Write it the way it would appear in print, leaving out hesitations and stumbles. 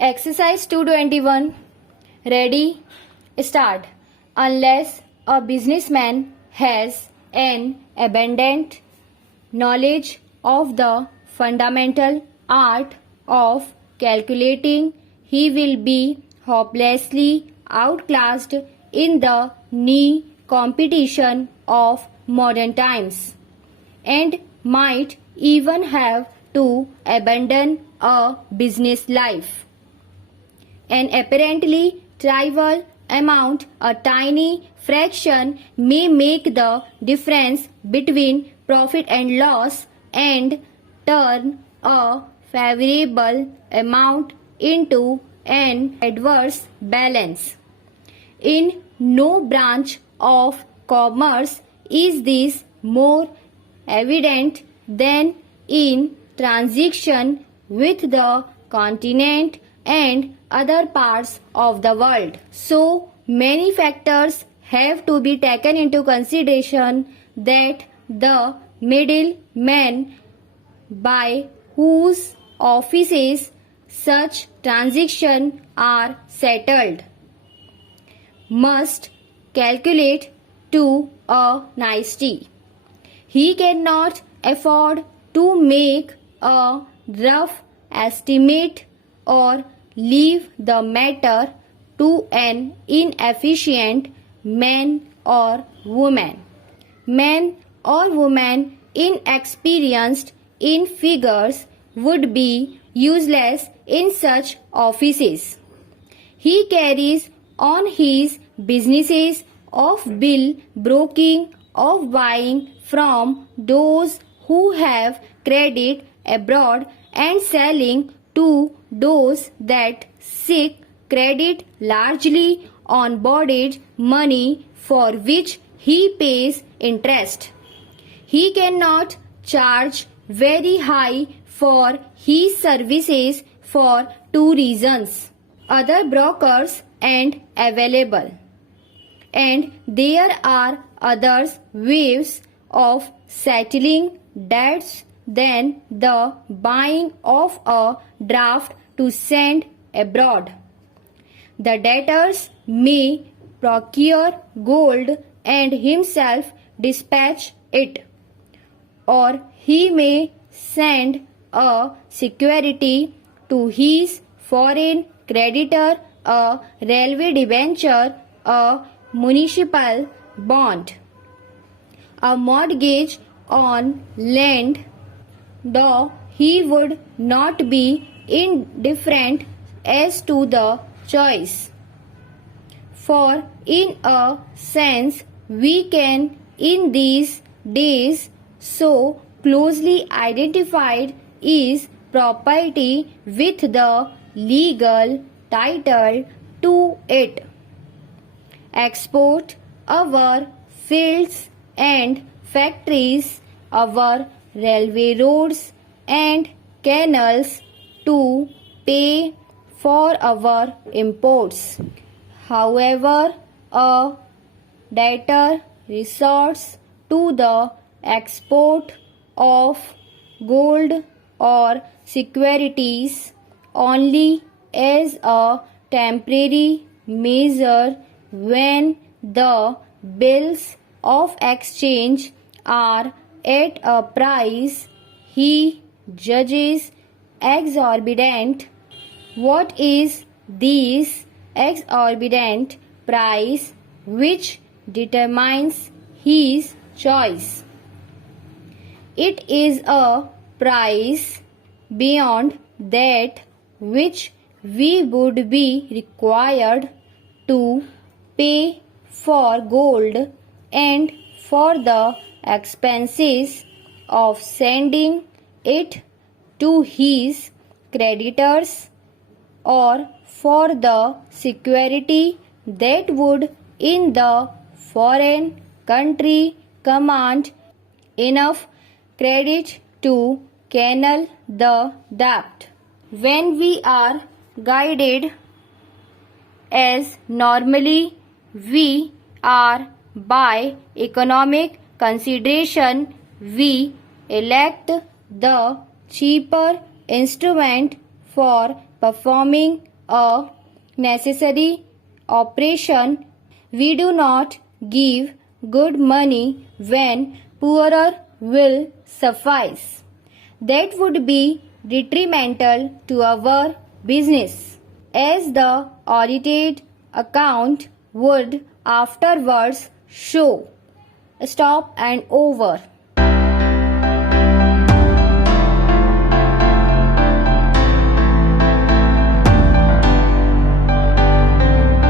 Exercise 221. Ready? Start. Unless a businessman has an abundant knowledge of the fundamental art of calculating, he will be hopelessly outclassed in the knee competition of modern times, and might even have to abandon a business life. An apparently trivial amount, a tiny fraction, may make the difference between profit and loss and turn a favorable amount into an adverse balance. In no branch of commerce is this more evident than in transaction with the continent and other parts of the world. So many factors have to be taken into consideration that the middleman by whose offices such transactions are settled must calculate to a nicety. He cannot afford to make a rough estimate or leave the matter to an inefficient man or woman. Man or woman inexperienced in figures would be useless in such offices. He carries on his businesses of bill broking, of buying from those who have credit abroad and selling to those that seek credit largely on borrowed money for which he pays interest. He cannot charge very high for his services for two reasons. Other brokers and available, and there are other ways of settling debts than the buying of a draft to send abroad. The debtors may procure gold and himself dispatch it, or he may send a security to his foreign creditor, a railway debenture, a municipal bond, a mortgage on land, though he would not be indifferent as to the choice. For in a sense we can in these days so closely identified is property with the legal title to it, export our fields and factories, our railway roads and canals to pay for our imports. However, a debtor resorts to the export of gold or securities only as a temporary measure when the bills of exchange are at a price he judges exorbitant. What is this exorbitant price which determines his choice? It is a price beyond that which we would be required to pay for gold and for the expenses of sending it to his creditors, or for the security that would in the foreign country command enough credit to canal the debt. When we are guided as normally we are by economic consideration, we elect the cheaper instrument for performing a necessary operation. We do not give good money when poorer will suffice. That would be detrimental to our business, as the audited account would afterwards show. Stop and over.